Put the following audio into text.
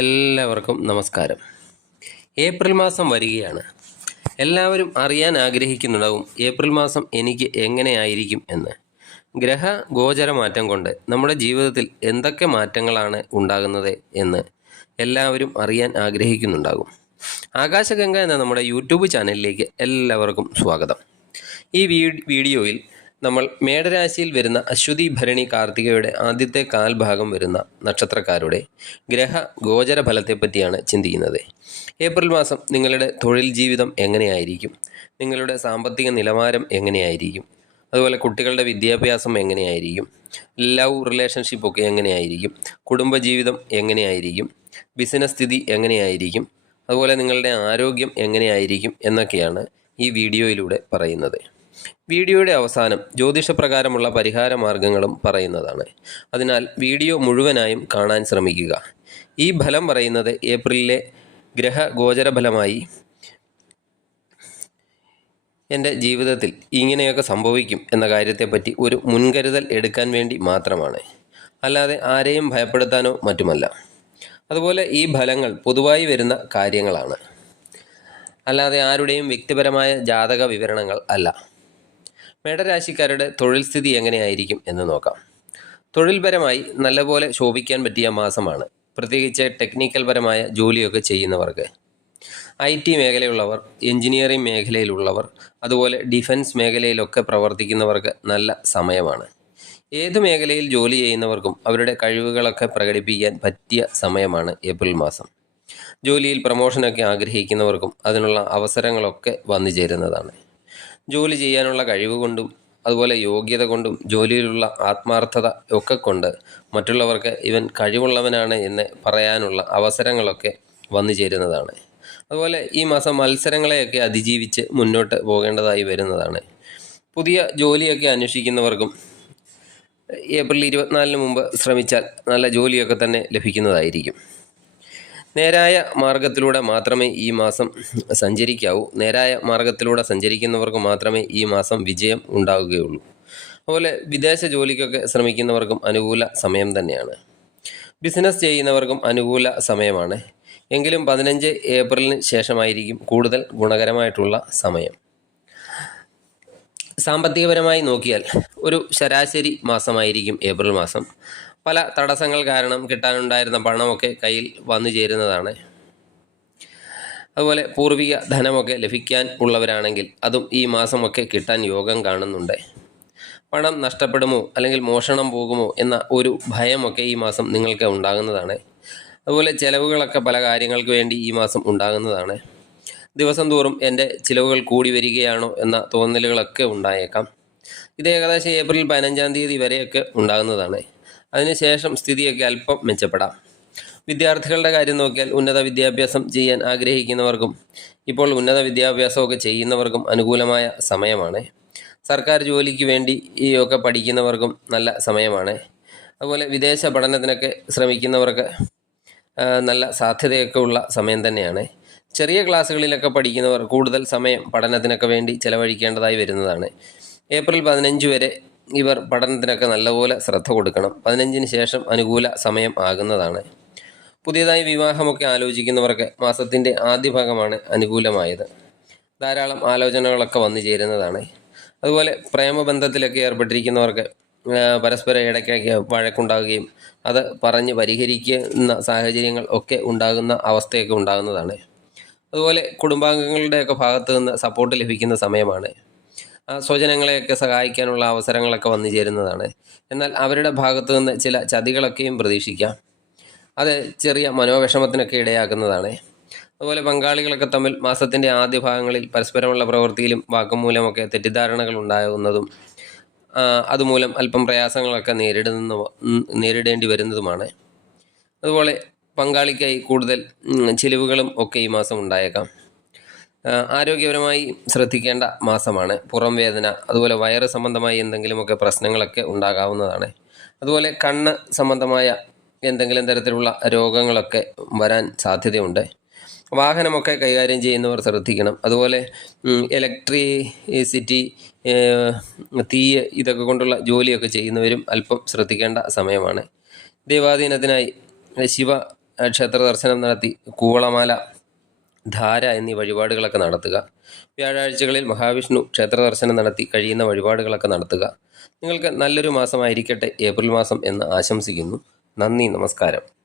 എല്ലാവർക്കും നമസ്കാരം. ഏപ്രിൽ മാസം വരികയാണ്. എല്ലാവരും അറിയാൻ ആഗ്രഹിക്കുന്നുണ്ടാവും ഏപ്രിൽ മാസം എനിക്ക് എങ്ങനെയായിരിക്കും എന്ന്. ഗ്രഹ ഗോചര മാറ്റം കൊണ്ട് നമ്മുടെ ജീവിതത്തിൽ എന്തൊക്കെ മാറ്റങ്ങളാണ് ഉണ്ടാകുന്നത് എന്ന് എല്ലാവരും അറിയാൻ ആഗ്രഹിക്കുന്നുണ്ടാകും. ആകാശഗംഗ എന്ന നമ്മുടെ യൂട്യൂബ് ചാനലിലേക്ക് എല്ലാവർക്കും സ്വാഗതം. ഈ വീഡിയോയിൽ നമ്മൾ മേടരാശിയിൽ വരുന്ന അശ്വതി ഭരണി കാർത്തികയുടെ ആദ്യത്തെ കാൽഭാഗം വരുന്ന നക്ഷത്രക്കാരുടെ ഗ്രഹ ഗോചര ഫലത്തെപ്പറ്റിയാണ് ചിന്തിക്കുന്നത്. ഏപ്രിൽ മാസം നിങ്ങളുടെ തൊഴിൽ ജീവിതം എങ്ങനെയായിരിക്കും, നിങ്ങളുടെ സാമ്പത്തിക നിലവാരം എങ്ങനെയായിരിക്കും, അതുപോലെ കുട്ടികളുടെ വിദ്യാഭ്യാസം എങ്ങനെയായിരിക്കും, ലവ് റിലേഷൻഷിപ്പൊക്കെ എങ്ങനെയായിരിക്കും, കുടുംബജീവിതം എങ്ങനെയായിരിക്കും, ബിസിനസ് സ്ഥിതി എങ്ങനെയായിരിക്കും, അതുപോലെ നിങ്ങളുടെ ആരോഗ്യം എങ്ങനെയായിരിക്കും എന്നൊക്കെയാണ് ഈ വീഡിയോയിലൂടെ പറയുന്നത്. വീഡിയോയുടെ അവസാനം ജ്യോതിഷപ്രകാരമുള്ള പരിഹാര മാർഗങ്ങളും പറയുന്നതാണ്. അതിനാൽ വീഡിയോ മുഴുവനായും കാണാൻ ശ്രമിക്കുക. ഈ ഫലം പറയുന്നത് ഏപ്രിലിലെ ഗ്രഹ ഗോചര ഫലമായി എൻ്റെ ജീവിതത്തിൽ ഇങ്ങനെയൊക്കെ സംഭവിക്കും എന്ന കാര്യത്തെപ്പറ്റി ഒരു മുൻകരുതൽ എടുക്കാൻ വേണ്ടി മാത്രമാണ്, അല്ലാതെ ആരെയും ഭയപ്പെടുത്താനോ മറ്റുമല്ല. അതുപോലെ ഈ ഫലങ്ങൾ പൊതുവായി വരുന്ന കാര്യങ്ങളാണ്, അല്ലാതെ ആരുടെയും വ്യക്തിപരമായ ജാതക വിവരണങ്ങൾ അല്ല. മേടരാശിക്കാരുടെ തൊഴിൽ സ്ഥിതി എങ്ങനെയായിരിക്കും എന്ന് നോക്കാം. തൊഴിൽപരമായി നല്ലപോലെ ശോഭിക്കാൻ പറ്റിയ മാസമാണ്, പ്രത്യേകിച്ച് ടെക്നിക്കൽ പരമായ ജോലിയൊക്കെ ചെയ്യുന്നവർക്ക്. IT മേഖലയുള്ളവർ, എഞ്ചിനീയറിംഗ് മേഖലയിലുള്ളവർ, അതുപോലെ ഡിഫൻസ് മേഖലയിലൊക്കെ പ്രവർത്തിക്കുന്നവർക്ക് നല്ല സമയമാണ്. ഏതു മേഖലയിൽ ജോലി ചെയ്യുന്നവർക്കും അവരുടെ കഴിവുകളൊക്കെ പ്രകടിപ്പിക്കാൻ പറ്റിയ സമയമാണ് ഏപ്രിൽ മാസം. ജോലിയിൽ പ്രമോഷനൊക്കെ ആഗ്രഹിക്കുന്നവർക്കും അതിനുള്ള അവസരങ്ങളൊക്കെ വന്നു ചേരുന്നതാണ്. ജോലി ചെയ്യാനുള്ള കഴിവ് കൊണ്ടും അതുപോലെ യോഗ്യത കൊണ്ടും ജോലിയിലുള്ള ആത്മാർത്ഥത ഒക്കെ കൊണ്ട് മറ്റുള്ളവർക്ക് ഇവൻ കഴിവുള്ളവനാണ് എന്ന് പറയാനുള്ള അവസരങ്ങളൊക്കെ വന്നു ചേരുന്നതാണ്. അതുപോലെ ഈ മാസം മത്സരങ്ങളെയൊക്കെ അതിജീവിച്ച് മുന്നോട്ട് പോകേണ്ടതായി വരുന്നതാണ്. പുതിയ ജോലിയൊക്കെ അന്വേഷിക്കുന്നവർക്കും ഏപ്രിൽ 24 മുമ്പ് ശ്രമിച്ചാൽ നല്ല ജോലിയൊക്കെ തന്നെ ലഭിക്കുന്നതായിരിക്കും. നേരായ മാർഗത്തിലൂടെ മാത്രമേ ഈ മാസം സഞ്ചരിക്കാവൂ. നേരായ മാർഗത്തിലൂടെ സഞ്ചരിക്കുന്നവർക്ക് മാത്രമേ ഈ മാസം വിജയം ഉണ്ടാവുകയുള്ളൂ. അതുപോലെ വിദേശ ജോലിക്കൊക്കെ ശ്രമിക്കുന്നവർക്കും അനുകൂല സമയം തന്നെയാണ്. ബിസിനസ് ചെയ്യുന്നവർക്കും അനുകൂല സമയമാണ്. എങ്കിലും 15 ഏപ്രിലിന് ശേഷമായിരിക്കും കൂടുതൽ ഗുണകരമായിട്ടുള്ള സമയം. സാമ്പത്തികപരമായി നോക്കിയാൽ ഒരു ശരാശരി മാസമായിരിക്കും ഏപ്രിൽ മാസം. പല തടസ്സങ്ങൾ കാരണം കിട്ടാനുണ്ടായിരുന്ന പണമൊക്കെ കയ്യിൽ വന്നു ചേരുന്നതാണ്. അതുപോലെ പൂർവിക ധനമൊക്കെ ലഭിക്കാൻ ഉള്ളവരാണെങ്കിൽ അതും ഈ മാസമൊക്കെ കിട്ടാൻ യോഗം കാണുന്നുണ്ട്. പണം നഷ്ടപ്പെടുമോ അല്ലെങ്കിൽ മോഷണം പോകുമോ എന്ന ഒരു ഭയമൊക്കെ ഈ മാസം നിങ്ങൾക്ക് ഉണ്ടാകുന്നതാണ്. അതുപോലെ ചിലവുകളൊക്കെ പല കാര്യങ്ങൾക്ക് വേണ്ടി ഈ മാസം ഉണ്ടാകുന്നതാണ്. ദിവസം തോറും എൻ്റെ ചിലവുകൾ കൂടി വരികയാണോ എന്ന തോന്നലുകളൊക്കെ ഉണ്ടായേക്കാം. ഇത് ഏകദേശം ഏപ്രിൽ 15-ാം തീയതി വരെയൊക്കെ ഉണ്ടാകുന്നതാണ്. അതിനുശേഷം സ്ഥിതിയൊക്കെ അല്പം മെച്ചപ്പെടാം. വിദ്യാർത്ഥികളുടെ കാര്യം നോക്കിയാൽ ഉന്നത വിദ്യാഭ്യാസം ചെയ്യാൻ ആഗ്രഹിക്കുന്നവർക്കും ഇപ്പോൾ ഉന്നത വിദ്യാഭ്യാസമൊക്കെ ചെയ്യുന്നവർക്കും അനുകൂലമായ സമയമാണ്. സർക്കാർ ജോലിക്ക് വേണ്ടി ഈ ഒക്കെ പഠിക്കുന്നവർക്കും നല്ല സമയമാണ്. അതുപോലെ വിദേശ പഠനത്തിനൊക്കെ ശ്രമിക്കുന്നവർക്ക് നല്ല സാധ്യതയൊക്കെ ഉള്ള സമയം തന്നെയാണ്. ചെറിയ ക്ലാസ്സുകളിലൊക്കെ പഠിക്കുന്നവർ കൂടുതൽ സമയം പഠനത്തിനൊക്കെ വേണ്ടി ചിലവഴിക്കേണ്ടതായി വരുന്നതാണ്. ഏപ്രിൽ 15 വരെ ഇവർ പഠനത്തിനൊക്കെ നല്ലപോലെ ശ്രദ്ധ കൊടുക്കണം. 15-ന് ശേഷം അനുകൂല സമയം ആകുന്നതാണ്. പുതിയതായി വിവാഹമൊക്കെ ആലോചിക്കുന്നവർക്ക് മാസത്തിൻ്റെ ആദ്യ ഭാഗമാണ് അനുകൂലമായത്. ധാരാളം ആലോചനകളൊക്കെ വന്നു ചേരുന്നതാണ്. അതുപോലെ പ്രേമബന്ധത്തിലൊക്കെ ഏർപ്പെട്ടിരിക്കുന്നവർക്ക് പരസ്പരം ഇടയ്ക്കൊക്കെ വഴക്കുണ്ടാകുകയും അത് പറഞ്ഞ് പരിഹരിക്കുന്ന സാഹചര്യങ്ങൾ ഒക്കെ ഉണ്ടാകുന്ന അവസ്ഥയൊക്കെ ഉണ്ടാകുന്നതാണ്. അതുപോലെ കുടുംബാംഗങ്ങളുടെയൊക്കെ ഭാഗത്തു നിന്ന് സപ്പോർട്ട് ലഭിക്കുന്ന സമയമാണ്. സ്വജനങ്ങളെയൊക്കെ സഹായിക്കാനുള്ള അവസരങ്ങളൊക്കെ വന്നു ചേരുന്നതാണ്. എന്നാൽ അവരുടെ ഭാഗത്തു നിന്ന് ചില ചതികളൊക്കെയും പ്രതീക്ഷിക്കാം. അത് ചെറിയ മനോവിഷമത്തിനൊക്കെ ഇടയാക്കുന്നതാണ്. അതുപോലെ പങ്കാളികളൊക്കെ തമ്മിൽ മാസത്തിൻ്റെ ആദ്യ ഭാഗങ്ങളിൽ പരസ്പരമുള്ള പ്രവൃത്തിയിലും വാക്കുമൂലമൊക്കെ തെറ്റിദ്ധാരണകൾ ഉണ്ടാകുന്നതും അതുമൂലം അല്പം പ്രയാസങ്ങളൊക്കെ നേരിടേണ്ടി വരുന്നതുമാണ്. അതുപോലെ പങ്കാളിക്കായി കൂടുതൽ ചിലവുകളും ഒക്കെ ഈ മാസം ഉണ്ടായേക്കാം. ആരോഗ്യപരമായി ശ്രദ്ധിക്കേണ്ട മാസമാണ്. പുറം വേദന, അതുപോലെ വയറ് സംബന്ധമായി എന്തെങ്കിലുമൊക്കെ പ്രശ്നങ്ങളൊക്കെ ഉണ്ടാകാവുന്നതാണ്. അതുപോലെ കണ്ണ് സംബന്ധമായ എന്തെങ്കിലും തരത്തിലുള്ള രോഗങ്ങളൊക്കെ വരാൻ സാധ്യതയുണ്ട്. വാഹനമൊക്കെ കൈകാര്യം ചെയ്യുന്നവർ ശ്രദ്ധിക്കണം. അതുപോലെ ഇലക്ട്രിസിറ്റി, തീ ഇതൊക്കെ കൊണ്ടുള്ള ജോലിയൊക്കെ ചെയ്യുന്നവരും അല്പം ശ്രദ്ധിക്കേണ്ട സമയമാണ്. ദൈവാധീനത്തിനായി ശിവ ക്ഷേത്ര ദർശനം നടത്തി കൂവളമാല, ധാര എന്നീ വഴിപാടുകളൊക്കെ നടത്തുക. വ്യാഴാഴ്ചകളിൽ മഹാവിഷ്ണു ക്ഷേത്ര ദർശനം നടത്തി കഴിയുന്ന വഴിപാടുകളൊക്കെ നടത്തുക. നിങ്ങൾക്ക് നല്ലൊരു മാസമായിരിക്കട്ടെ ഏപ്രിൽ മാസം എന്ന് ആശംസിക്കുന്നു. നന്ദി, നമസ്കാരം.